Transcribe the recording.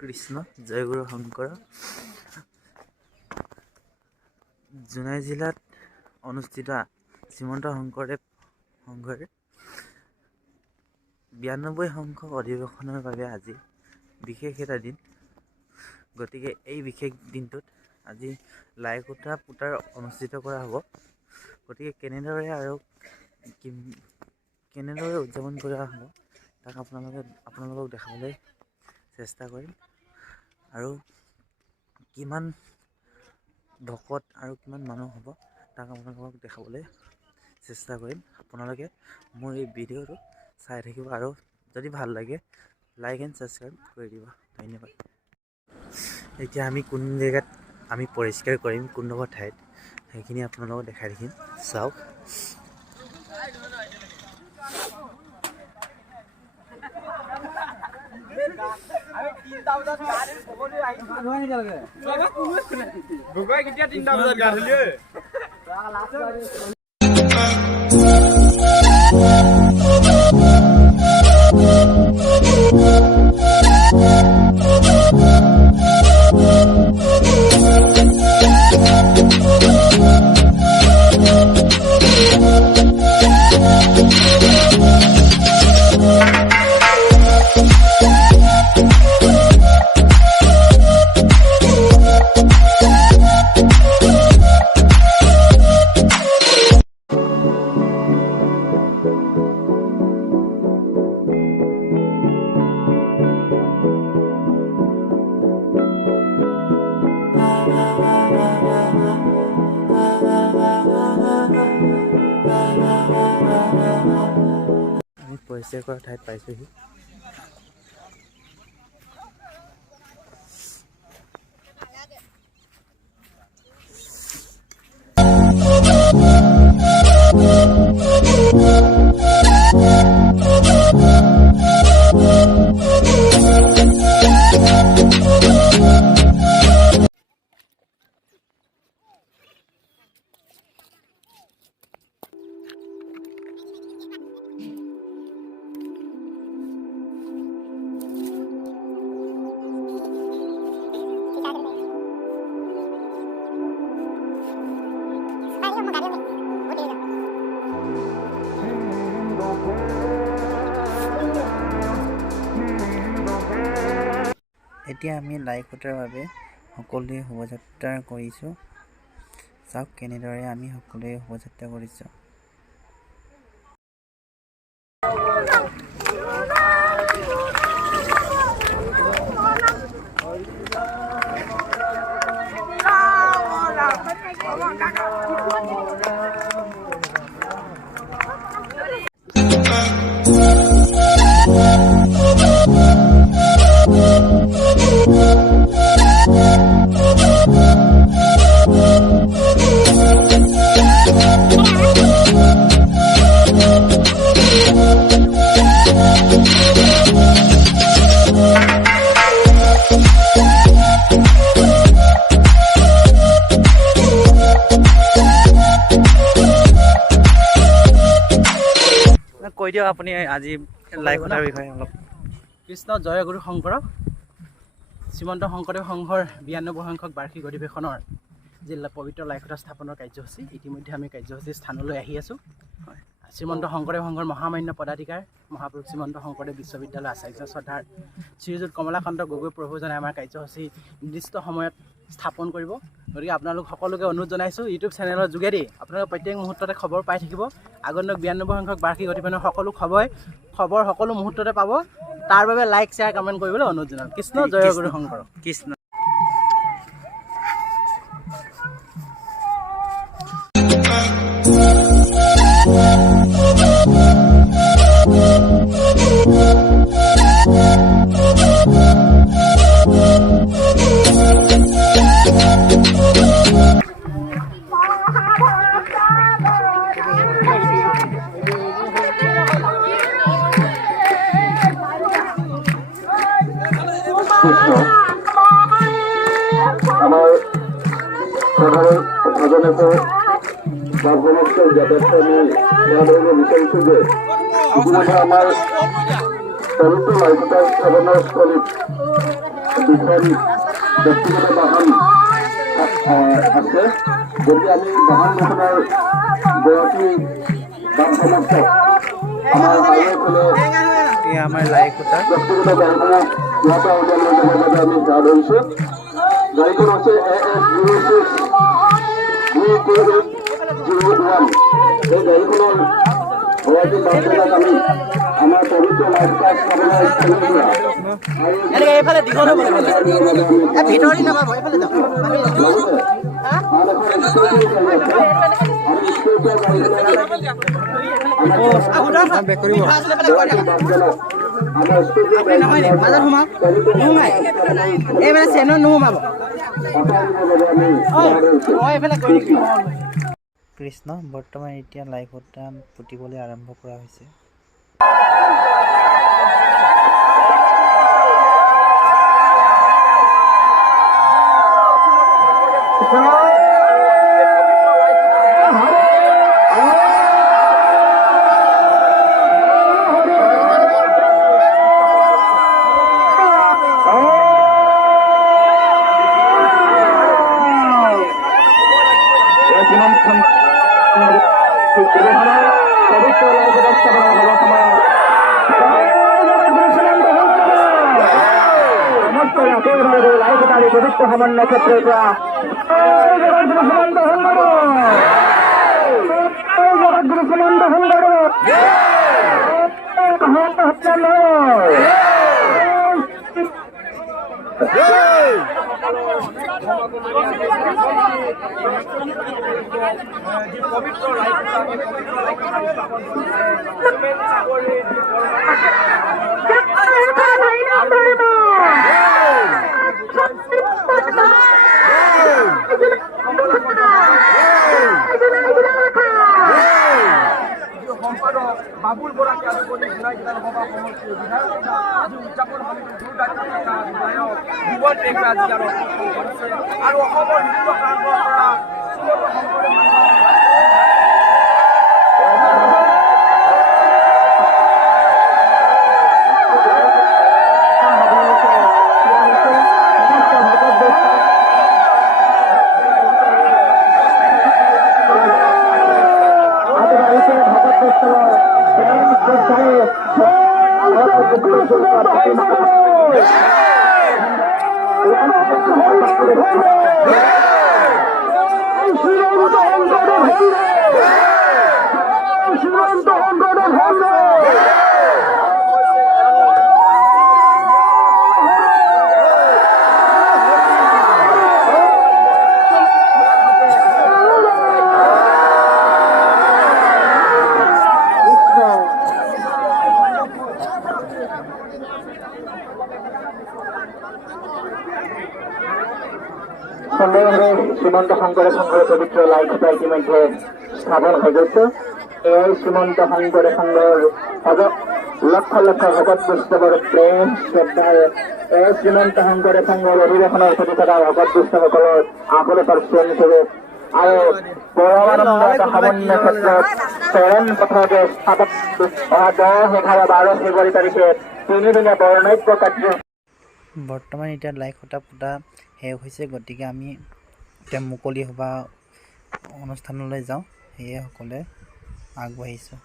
কৃষ্ণ জয়গুৰু শংকৰ জোনাই জিলাত অনুষ্ঠিত শ্ৰীমন্ত শংকৰদেৱ সংঘৰ 92 সংখ্যক অধিৱেশনৰ বাবে আজি বিশেষ এটা দিন। গতিকে এই বিশেষ দিনটোত আজি লাই খুঁটা পুতাৰ অনুষ্ঠিত কৰা হ'ব। গতিকে কেনেদৰে উদযাপন কৰা হ'ব তাক আপোনালোকক দেখাবলৈ চেষ্টা কৰিম। আৰু কিমান ভকত আৰু কিমান মানুহ হ'ব তাক আপোনালোকক দেখাবলৈ চেষ্টা কৰিম। আপোনালোকে মোৰ এই ভিডিঅ'টো চাই থাকিব আৰু যদি ভাল লাগে লাইক এণ্ড ছাবস্ক্ৰাইব কৰি দিব। ধন্যবাদ। এতিয়া আমি কোন জেগাত আমি পৰিষ্কাৰ কৰিম, কোনডোখৰ ঠাইত, সেইখিনি আপোনালোকক দেখাই থাকিম। চাওক। আমি পৰিষ্কাৰ কৰা ঠাইত পাইছোঁহি। এতিয়া আমি লাই খুঁটাৰ বাবে সকলোৱে শোভাযাত্ৰা কৰিছোঁ। চাওক কেনেদৰে আমি সকলোৱে শোভাযাত্ৰা কৰিছোঁ। কৈ দিয়ক আপুনি আজি লাই খুঁটাৰ বিষয়ে অলপ। কৃষ্ণ জয়গুৰু শংকৰ শ্ৰীমন্ত শংকৰদেৱ সংঘৰ 92 সংখ্যক বাৰ্ষিক অধিৱেশনৰ জিলা পবিত্ৰ লাই খুঁটা স্থাপনৰ কাৰ্যসূচী ইতিমধ্যে আমি কাৰ্যসূচীৰ স্থানলৈ আহি আছোঁ। শ্ৰীমন্ত শংকৰদেৱ সংঘৰ মহামান্য পদাধিকাৰ মহাপুৰুষ শ্ৰীমন্ত শংকৰদেৱ বিশ্ববিদ্যালয় আচাৰ্য শ্ৰদ্ধাৰ শ্ৰীযুত কমলাকান্ত গগৈ প্ৰভুজনে আমাৰ কাৰ্যসূচী নিৰ্দিষ্ট সময়ত স্থাপন কৰিব। গতিকে আপোনালোক সকলোকে অনুৰোধ জনাইছোঁ, ইউটিউব চেনেলৰ যোগেদি আপোনালোকে প্ৰত্যেক মুহূৰ্ততে খবৰ পাই থাকিব। আগন্তুক 92 সংখ্যক বাৰ্ষিক অধিৱেশনৰ সকলো খবৰ সকলো মুহূৰ্ততে পাব। তাৰ বাবে লাইক শ্বেয়াৰ কমেণ্ট কৰিবলৈ অনুৰোধ জনাওঁ। কৃষ্ণ জয়গুৰু শংকৰ। কৃষ্ণ। আমাৰ সাধাৰণ সাধনেতে যথেষ্ট আমি বিচাৰিছোঁ যে ইতিমধ্যে আমাৰ পবিত্ৰ লাইফষ্টাইল স্থাপনৰ স্থলীত দুখন ব্যক্তিগত বাহন আছে। গতিকে আমি বাহনখনৰ গৰাকী বা সমৰ্থক আমাৰ হাইৱেখনে এয়া আমাৰ লাইখুটা ব্যক্তিগত গাড়ীসমূহ ইয়াৰ পৰা উলিয়াই লৈ যাবৰ বাবে আমি সেৱা ধৰিছোঁ। গাড়ীখন হৈছে AS06-32801। এই গাড়ীখনৰ গৰাকী বাহনবিলাক আমি আমাৰ পবিত্ৰ লাইফষ্টাইল স্থাপনৰ স্থলীৰ পৰা এইফালে দীঘল হ'ব লাগিব ভিতৰি নাপাব এইফালে যাওক এইফালে চেনত নোসোমাব কৃষ্ণ বৰ্তমান এতিয়া লাইখুটা পুতিবলৈ আৰম্ভ কৰা হৈছে। পবিত্ৰ সমন্বয় ক্ষেত্ৰৰ পৰা জগতগুৰু সীমান্ত সুন্দৰ বাবুল বৰাকে আদি কৰি জিলা বিধানসভা সমষ্টিৰ বিধায়ক আজি উদযাপন সমিতিৰ দুৰ্দায়িত্ব বিধায়ক যুৱ টেংৰাজী আৰু কৰিছে আৰু অসমৰ বিভিন্ন প্ৰান্তৰ পৰা শ্ৰীমন্ত শংকৰে সংঘৰ পবিত্ৰ লাইখুটা ইতিমধ্যে স্থাপন হৈ গৈছে। এয়াই শ্ৰীমন্ত শংকৰে সংঘৰ লক্ষ লক্ষ ভকত বৈষ্ণৱৰ প্ৰেম শ্ৰদ্ধাৰ এয়াই শ্ৰীমন্ত শংকৰে সংঘৰ অধিৱেশনৰ প্ৰতি থকা ভকত বৈষ্ণৱসকলৰ আকুলতাৰ স্বয়ংস্বৰূপ আৰু পৰমানন্দ সমন্বয় ক্ষেত্ৰত চৰণ পথতে স্থাপন অহা 10, 11, 12 ফেব্ৰুৱাৰী তাৰিখে তিনিদিনীয়া বৰ্ণাঢ্য কাৰ্য। বৰ্তমান এতিয়া লাইখুটা পুতা শেষ হৈছে, গতিকে আমি এতিয়া মুকলি সভা অনুষ্ঠানলৈ যাওঁ। সেয়ে সকলোৱে আগবাঢ়িছোঁ।